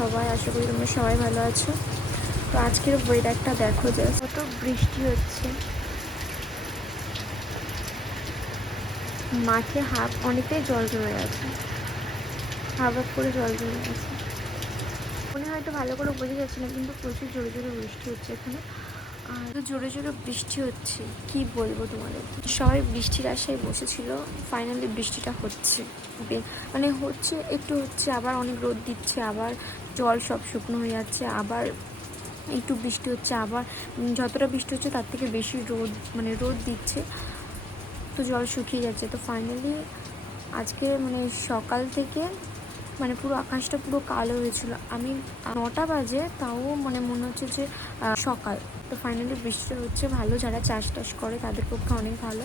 সবাই? আশা করি তোমরা সবাই ভালো আছো। তো আজকের ওয়েদারটা দেখো যে কত বৃষ্টি হচ্ছে। মাঠে হাফ অনেকটাই জল জমে গেছে। হাফ হাফ করে জল জমে গেছে। মনে হয়তো ভালো করে বোঝা যাচ্ছে না কিন্তু প্রচুর জোরে জোরে বৃষ্টি হচ্ছে এখানে। আর জোরে জোরে বৃষ্টি হচ্ছে। কি বলব তোমাদের? সবাই বৃষ্টির আশায় বসেছিল ফাইনালি বৃষ্টিটা হচ্ছে। মানে হচ্ছে, একটু হচ্ছে, আবার অনেক রোদ দিচ্ছে, আবার জল সব শুকনো হয়ে যাচ্ছে, আবার একটু বৃষ্টি হচ্ছে, আবার যতটা বৃষ্টি হচ্ছে তার থেকে বেশি রোদ মানে রোদ দিচ্ছে। তো জল শুকিয়ে যাচ্ছে। তো ফাইনালি আজকে মানে সকাল থেকে মানে পুরো আকাশটা পুরো কালো হয়েছিল। আমি নটা বাজে, তাও মানে মনে হচ্ছে যে সকাল। তো ফাইনালি বৃষ্টিটা হচ্ছে, ভালো যারা চাষ টাস করে তাদের পক্ষে অনেক ভালো।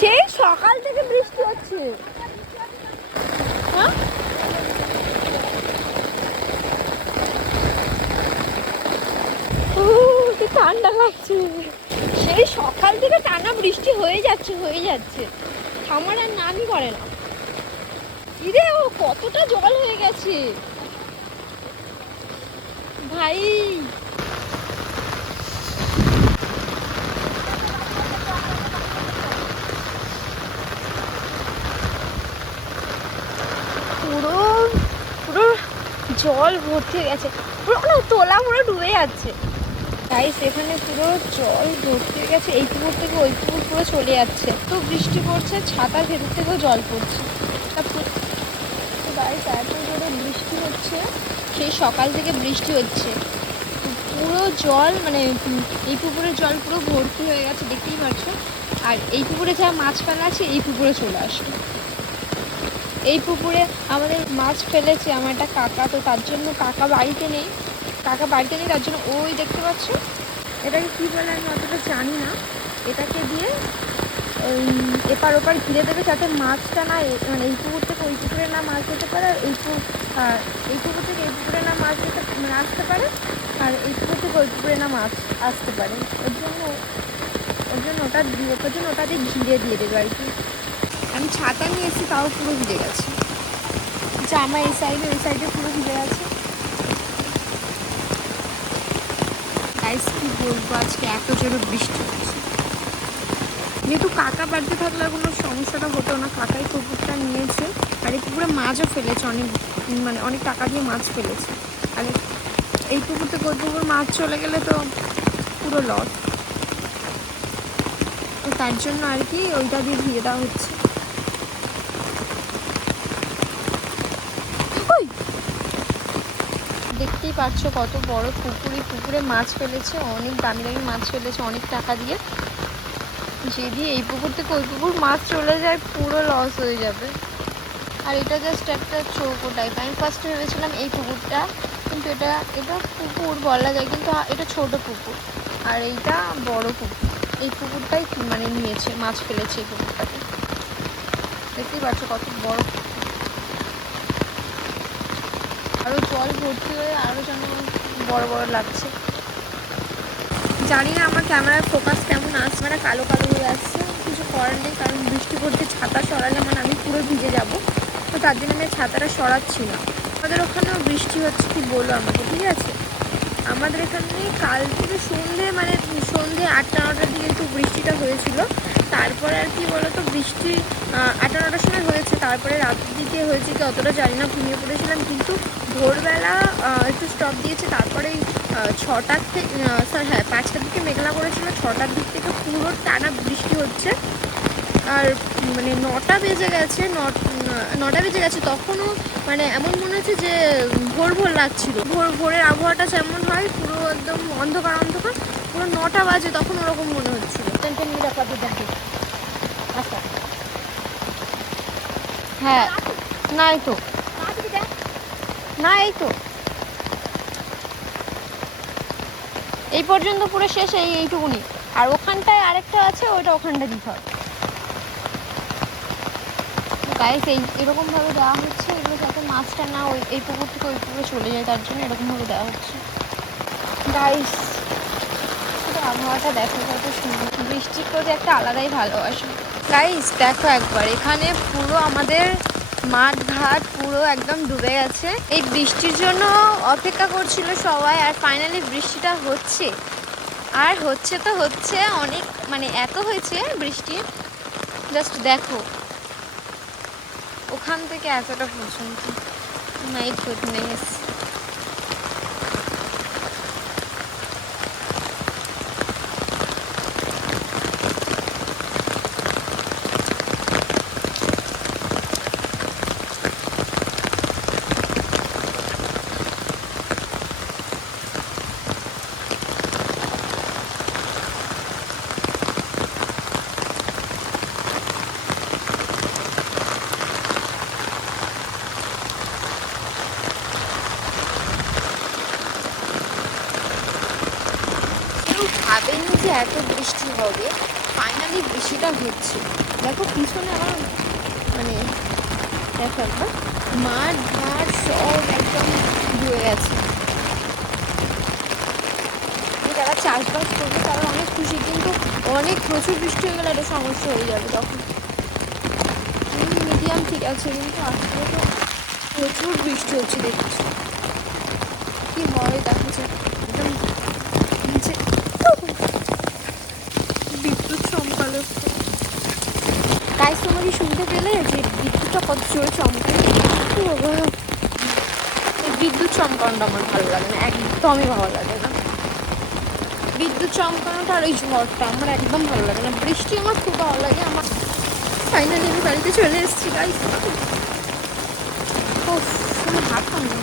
সেই সকাল থেকে বৃষ্টি হচ্ছে হ্যাঁ উহ, কি ঠান্ডা লাগছে। সেই সকাল থেকে টানা বৃষ্টি হয়ে যাচ্ছে হয়ে যাচ্ছে। আর নামই করে না। ইরে, ও কতটা জল হয়ে গেছে। ভাই। পুরো পুরো জল ভর্তি হয়ে গেছে। পুরো তোলা পুরো ডুবে যাচ্ছে। তাই এখানে পুরো জল ভর্তি হয়ে গেছে। এই পুকুর থেকে ওই পুকুর পুরো চলে যাচ্ছে। তো বৃষ্টি পড়ছে ছাতার ভেতর থেকেও জল পড়ছে। গাইস এত জোরে বৃষ্টি হচ্ছে, সেই সকাল থেকে বৃষ্টি হচ্ছে। পুরো জল মানে এই পুকুরের জল পুরো ভর্তি হয়ে গেছে, দেখতেই পাচ্ছ। আর এই পুকুরে যা মাছ ফেলা আছে, এই পুকুরে চলে আসবে এই পুকুরে আমাদের মাছ ফেলেছে, আমার একটা কাকা, তো তার জন্য কাকা বাড়িতে নেই। কাকা বাড়িতে নেই, তার জন্য ওই দেখতে পাচ্ছ। এটাকে কী বলে আমি অতটা জানি না। এটাকে দিয়ে এপার ওপার ঘিরে দেবে যাতে মাছটা না মানে এই পুকুর থেকে ওই পুকুরে না মাছ যেতে পারে, আর এই এই পুকুর থেকে এই পুকুরে না মাছ যেতে মানে আসতে পারে, আর এই পুকুর থেকে ওই পুকুরে না মাছ আসতে পারে। ওর জন্য ওর জন্য ওটা ওর জন্য ওটা দিয়ে ঘিরে দিয়ে দেবে আর কি। আমি ছাতা নিয়ে এসেছি, তাও পুরো ভিজে গেছে। জামা এই সাইডে ওই সাইডে পুরো ভিজে গেছে। গাইস কি বলব, আজকে এত জোরে বৃষ্টি হচ্ছে। যেহেতু কাকা বাড়িতে থাকলে কোনো সমস্যাটা হতো না, কাকাই পুকুরটা নিয়েছে আর এই পুকুরে মাছও ফেলেছে, অনেক মানে অনেক টাকা দিয়ে মাছ ফেলেছে। আর, এই পুকুর থেকে ওই পুকুর মাছ চলে গেলে তো পুরো লস তো তার জন্য আর কি ওইটা দিয়ে ধুয়ে দেওয়া হচ্ছে ওই! দেখতেই পাচ্ছ কত বড় পুকুর, পুকুরে মাছ ফেলেছে, অনেক দামি দামি মাছ ফেলেছে, অনেক টাকা দিয়ে। যদি এই পুকুর থেকে ওই পুকুর মাছ চলে যায়, পুরো লস হয়ে যাবে। আর এটা জাস্ট একটা চৌকো টাইপ আমি ফার্স্টে ভেবেছিলাম এই পুকুরটা, কিন্তু এটা এটা পুকুর বলা যায়, কিন্তু এটা ছোট পুকুর। আর এইটা বড় পুকুর। এই পুকুরটাই মানে নিয়েছে, মাছ ফেলেছে এই পুকুরটাকে দেখতেই পাচ্ছ কত বড় পুকুর। আরও জল ভর্তি হয়ে আরও যেন বড় বড় লাগছে। জানি না আমার ক্যামেরার ফোকাস কেমন আসছে মানে কালো কালো হয়ে আসছে। কিছু করার নেই, কারণ বৃষ্টি পড়তে ছাতা সরালে মানে আমি পুরো ভিজে যাব। তো তার জন্য আমি ছাতাটা সরাচ্ছি না। আমাদের ওখানেও বৃষ্টি হচ্ছে, কি বলো আমাকে, ঠিক আছে? আমাদের এখানে কাল থেকে সন্ধে মানে সন্ধে আটটা, নটার দিকে একটু বৃষ্টিটা হয়েছিল। তারপরে আর কি বলতো, বৃষ্টি আটটা, নটার সময় হয়েছে। তারপরে রাতের দিকে হয়েছে কি অতটা জানি না ঘুমিয়ে পড়েছিলাম। কিন্তু ভোরবেলা একটু স্টপ দিয়েছে। তারপরে ছটার থেকে সরি হ্যাঁ পাঁচটার দিকে মেঘলা করেছিল। ছটার দিক থেকে পুরো টানা বৃষ্টি হচ্ছে। আর মানে নটা বেজে গেছে নটা বেজে গেছে তখনও মানে এমন মনে হচ্ছে যে ভোর ভোর লাগছিল। ভোর, ভোরের আবহাওয়াটা যেমন হয়, পুরো একদম অন্ধকার অন্ধকার। পুরো নটা বাজে, তখন ওরকম মনে দেখে আচ্ছা। হ্যাঁ। না, এই তো। না, এই তো। এই পর্যন্ত পুরো শেষ, এই, এইটুকুনি। আর ওখানটায় আরেকটা আছে ওটা ওখানটা দিতে হবে। গাইস এই, এরকমভাবে দেওয়া হচ্ছে। এগুলো যাতে মাছটা না ওই, এই পুকুর থেকে ওই পুকুরে চলে যায়, তার জন্য এরকমভাবে দেওয়া হচ্ছে। গাইস আবহাওয়াটা দেখো কত সুন্দর। বৃষ্টির প্রতি একটা আলাদাই ভালোবাসা। গাইস দেখো একবার, এখানে পুরো আমাদের মাঠ ঘাট পুরো একদম ডুবে গেছে। এই বৃষ্টির জন্য অপেক্ষা করছিল সবাই, আর ফাইনালি বৃষ্টিটা হচ্ছে। আর হচ্ছে তো হচ্ছে, অনেক মানে এত হয়েছে বৃষ্টি। জাস্ট দেখো। ওখান থেকে এতটা পর্যন্ত। মাই গুডনেস ভাবেনি যে এত বৃষ্টি হবে ফাইনালি বৃষ্টিটা হচ্ছে। দেখো পিছনে আমার মানে দেখো একবার, মাঠ, ঘাট সব একদম ডুবে গেছে। যারা চাষবাস করবে, তারা অনেক খুশি, কিন্তু অনেক প্রচুর বৃষ্টি হয়ে গেলে একটা সমস্যা হয়ে যাবে তখন। মিডিয়াম ঠিক আছে, কিন্তু আসলে তো প্রচুর বৃষ্টি হচ্ছে, দেখছি। কি হয় দেখা যাক একদম নিচে বিদ্যুৎ চমকালো। গাইস তোমরা কি শুনতে পেলে যে বিদ্যুৎটা কত জোরে চমকায় বিদ্যুৎ চমকানোটা আমার ভালো লাগে না একদমই ভালো লাগে না। বিদ্যুৎ চমকানোটা আর ওই ঝড়টা আমার একদম ভালো লাগে না। বৃষ্টি আমার খুব ভালো লাগে আমার ফাইনালি আমি বাড়িতে চলে এসেছি গাইস ও আমার হাত কামড়ে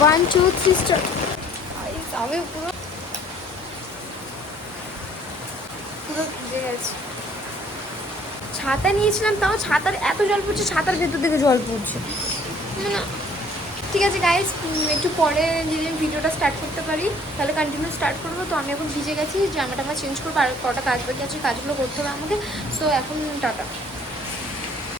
ওয়ান টু থ্রি স্টার আমি পুরো ভিজে ছাতা নিয়েছিলাম, তাও ছাতার এত জল পড়ছে, ছাতার ভেতর থেকে জল পড়ছে। ঠিক আছে গাইজ একটু পরে যদি আমি ভিডিওটা স্টার্ট করতে পারি, তাহলে কন্টিনিউ স্টার্ট করব। তো আমি এখন ভিজে গেছি, জামাটা আমার চেঞ্জ করব, আর কটা কাজ বাকি আছে, কাজগুলো করতে হবে আমাকে। সো এখন টাটা।